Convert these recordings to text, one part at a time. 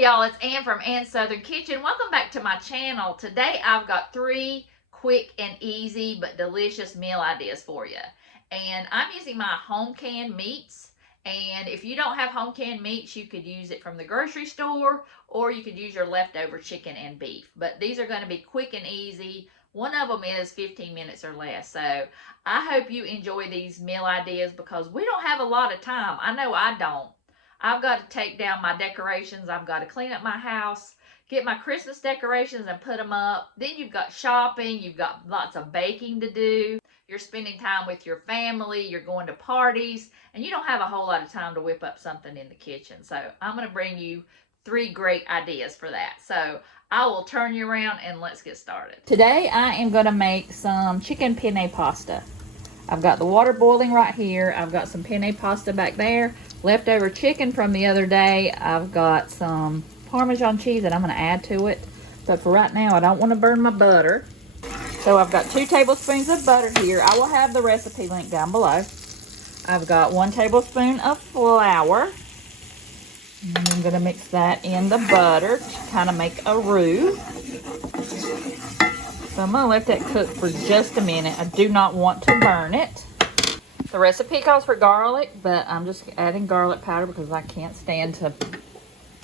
Hey y'all, it's Ann from Ann's Southern Kitchen. Welcome back to my channel. Today I've got 3 quick and easy but delicious meal ideas for you. And I'm using my home canned meats. And if you don't have home canned meats, you could use it from the grocery store or you could use your leftover chicken and beef. But these are going to be quick and easy. One of them is 15 minutes or less. So I hope you enjoy these meal ideas because we don't have a lot of time. I know I don't. I've got to take down my decorations. I've got to clean up my house, get my Christmas decorations and put them up. Then you've got shopping. You've got lots of baking to do. You're spending time with your family. You're going to parties. And you don't have a whole lot of time to whip up something in the kitchen. So I'm going to bring you 3 great ideas for that. So I will turn you around and let's get started. Today I am going to make some chicken penne pasta. I've got the water boiling right here. I've got some penne pasta back there. Leftover chicken from the other day. I've got some Parmesan cheese that I'm going to add to it. But for right now, I don't want to burn my butter. So I've got 2 tablespoons of butter here. I will have the recipe link down below. I've got 1 tablespoon of flour. And I'm going to mix that in the butter to kind of make a roux. So I'm going to let that cook for just a minute. I do not want to burn it. The recipe calls for garlic, but I'm just adding garlic powder because I can't stand to...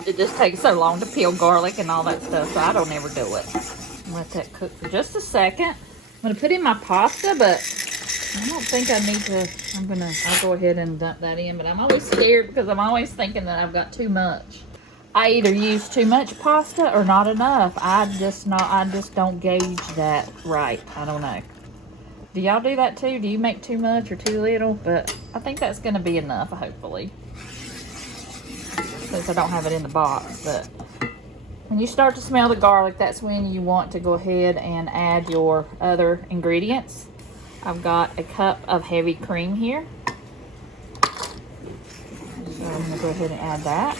It just takes so long to peel garlic and all that stuff, so I don't ever do it. Let that cook for just a second. I'm going to put in my pasta, but I don't think I need to... I'll go ahead and dump that in, but I'm always scared because I'm always thinking that I've got too much. I either use too much pasta or not enough. I just don't gauge that right. I don't know. Do y'all do that too? Do you make too much or too little? But I think that's going to be enough, hopefully. Since I don't have it in the box. But when you start to smell the garlic, that's when you want to go ahead and add your other ingredients. I've got a cup of heavy cream here. So I'm going to go ahead and add that.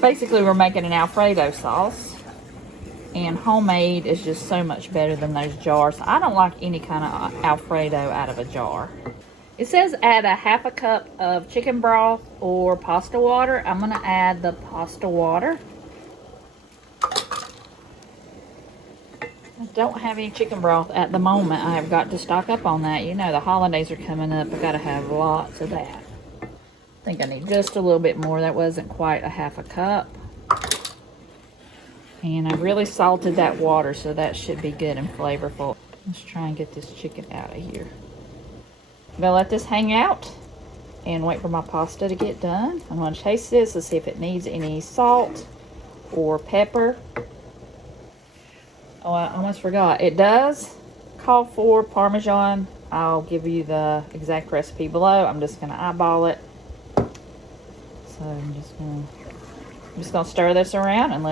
Basically, we're making an Alfredo sauce. And homemade is just so much better than those jars. I don't like any kind of Alfredo out of a jar. It says add a 1/2 cup of chicken broth or pasta water. I'm going to add the pasta water. I don't have any chicken broth at the moment. I have got to stock up on that. You know, the holidays are coming up. I've got to have lots of that. I think I need just a little bit more. That wasn't quite a 1/2 cup. And I really salted that water, so that should be good and flavorful. Let's try and get this chicken out of here. I'm going to let this hang out and wait for my pasta to get done. I'm going to taste this to see if it needs any salt or pepper. Oh, I almost forgot. It does call for Parmesan. I'll give you the exact recipe below. I'm just going to eyeball it. So I'm just going to stir this around and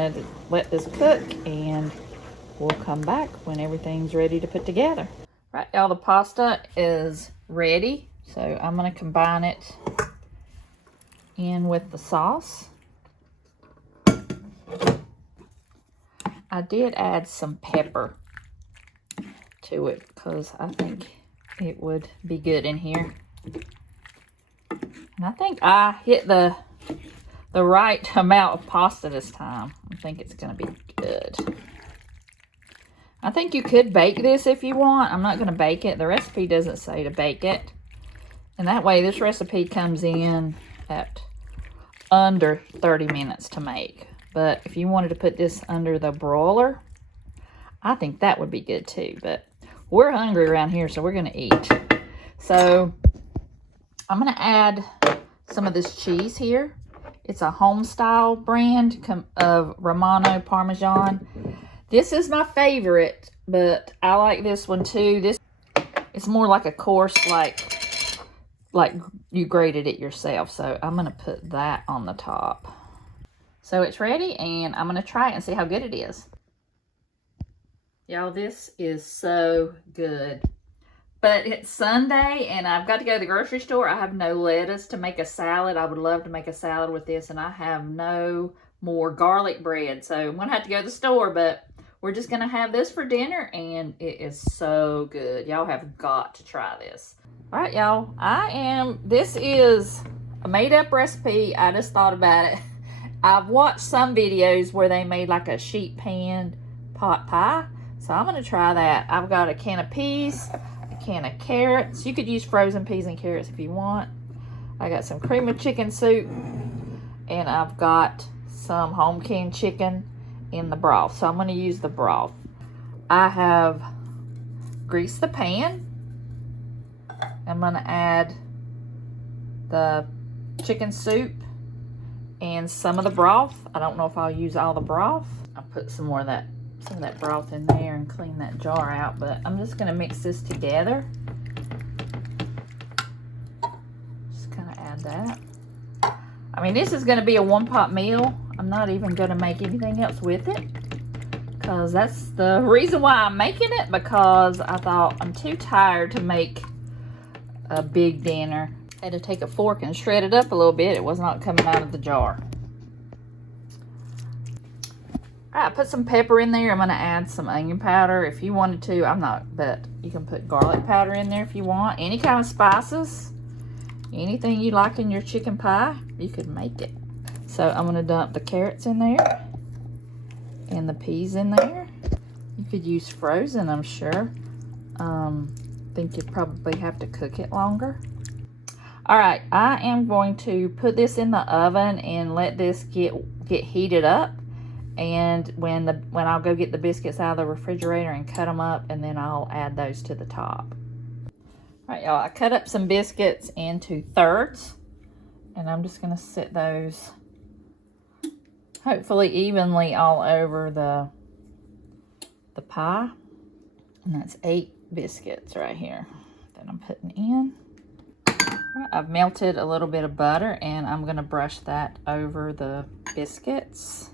let this cook, and we'll come back when everything's ready to put together. Right, y'all, the pasta is ready, so I'm going to combine it in with the sauce. I did add some pepper to it because I think it would be good in here. And I think I hit the right amount of pasta this time. I think it's going to be good. I think you could bake this if you want. I'm not going to bake it. The recipe doesn't say to bake it. And that way this recipe comes in at under 30 minutes to make. But if you wanted to put this under the broiler, I think that would be good too. But we're hungry around here, so we're going to eat. So I'm going to add some of this cheese here. It's a home-style brand of Romano Parmesan. This is my favorite, but I like this one too. It's more like a coarse, like you grated it yourself. So I'm going to put that on the top. So it's ready, and I'm going to try it and see how good it is. Y'all, this is so good. But it's Sunday, and I've got to go to the grocery store. I have no lettuce to make a salad. I would love to make a salad with this, and I have no more garlic bread. So I'm going to have to go to the store, but we're just going to have this for dinner, and it is so good. Y'all have got to try this. All right, y'all. This is a made-up recipe. I just thought about it. I've watched some videos where they made like a sheet pan pot pie. So I'm going to try that. I've got a can of peas, a can of carrots. You could use frozen peas and carrots if you want. I got some cream of chicken soup. And I've got some home canned chicken in the broth. So I'm going to use the broth. I have greased the pan. I'm going to add the chicken soup and some of the broth. I don't know if I'll use all the broth. I'll put some of that broth in there and clean that jar out, but I'm just going to mix this together. Just kind of add that. I mean, this is going to be a one-pot meal. I'm not even going to make anything else with it, because that's the reason why I'm making it, because I thought I'm too tired to make a big dinner. I had to take a fork and shred it up a little bit. It was not coming out of the jar. All right, put some pepper in there. I'm going to add some onion powder if you wanted to. I'm not, but you can put garlic powder in there if you want. Any kind of spices. Anything you like in your chicken pie, you could make it. So I'm going to dump the carrots in there and the peas in there. You could use frozen, I'm sure. Think you'd probably have to cook it longer. All right, I am going to put this in the oven and let this get heated up. And when I'll go get the biscuits out of the refrigerator and cut them up, and then I'll add those to the top. All right, y'all, I cut up some biscuits into thirds, and I'm just going to set those hopefully evenly all over the pie. And that's 8 biscuits right here that I'm putting in. Right, I've melted a little bit of butter, and I'm going to brush that over the biscuits.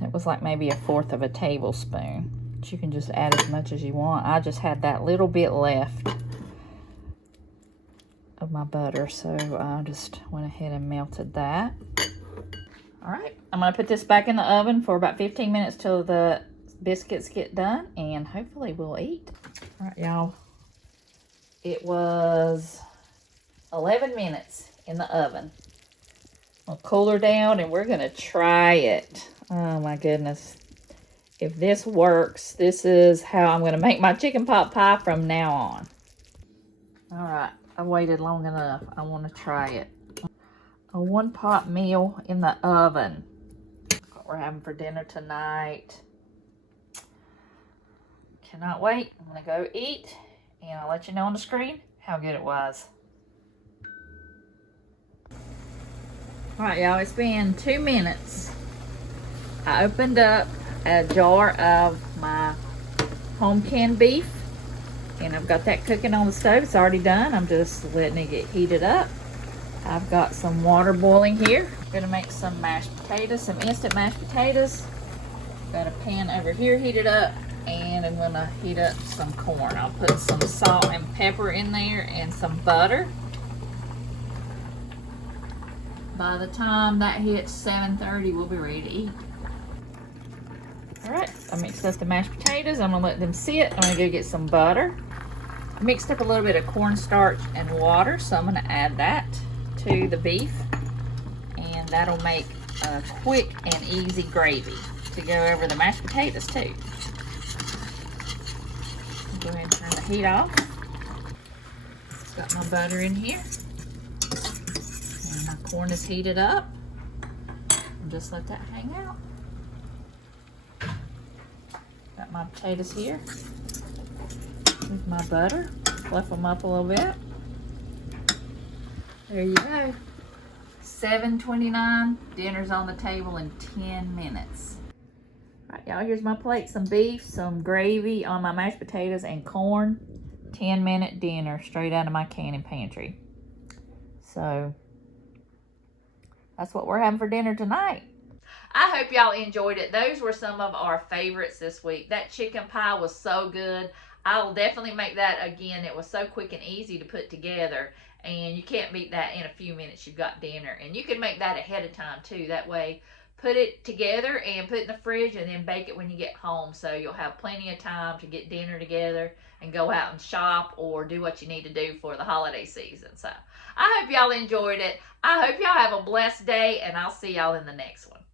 That was like maybe 1/4 of a tablespoon. But you can just add as much as you want. I just had that little bit left of my butter, so I just went ahead and melted that. All right, I'm going to put this back in the oven for about 15 minutes till the biscuits get done, and hopefully we'll eat. All right, y'all. It was 11 minutes in the oven. I'll cool her down, and we're going to try it. Oh, my goodness. If this works, this is how I'm going to make my chicken pot pie from now on. All right. I waited long enough. I want to try it. A one-pot meal in the oven. What we're having for dinner tonight. Cannot wait. I'm going to go eat, and I'll let you know on the screen how good it was. All right, y'all. It's been 2 minutes. I opened up a jar of my home canned beef, and I've got that cooking on the stove. It's already done. I'm just letting it get heated up. I've got some water boiling here. I'm gonna make some mashed potatoes, some instant mashed potatoes. Got a pan over here heated up, and I'm gonna heat up some corn. I'll put some salt and pepper in there and some butter. By the time that hits 7:30, we'll be ready to eat. All right, I mixed up the mashed potatoes. I'm gonna let them sit. I'm gonna go get some butter. I mixed up a little bit of cornstarch and water, so I'm gonna add that to the beef, and that'll make a quick and easy gravy to go over the mashed potatoes too. Go ahead and turn the heat off. Got my butter in here, and my corn is heated up. And just let that hang out. Got my potatoes here with my butter. Fluff them up a little bit. There you go. 7:29. Dinner's on the table in 10 minutes. All right, y'all, here's my plate. Some beef, some gravy on my mashed potatoes, and corn. 10-minute dinner straight out of my canning pantry. So that's what we're having for dinner tonight. I hope y'all enjoyed it. Those were some of our favorites this week. That chicken pie was so good. I'll definitely make that again. It was so quick and easy to put together. And you can't beat that in a few minutes. You've got dinner. And you can make that ahead of time too. That way, put it together and put it in the fridge and then bake it when you get home. So you'll have plenty of time to get dinner together and go out and shop or do what you need to do for the holiday season. So I hope y'all enjoyed it. I hope y'all have a blessed day, and I'll see y'all in the next one.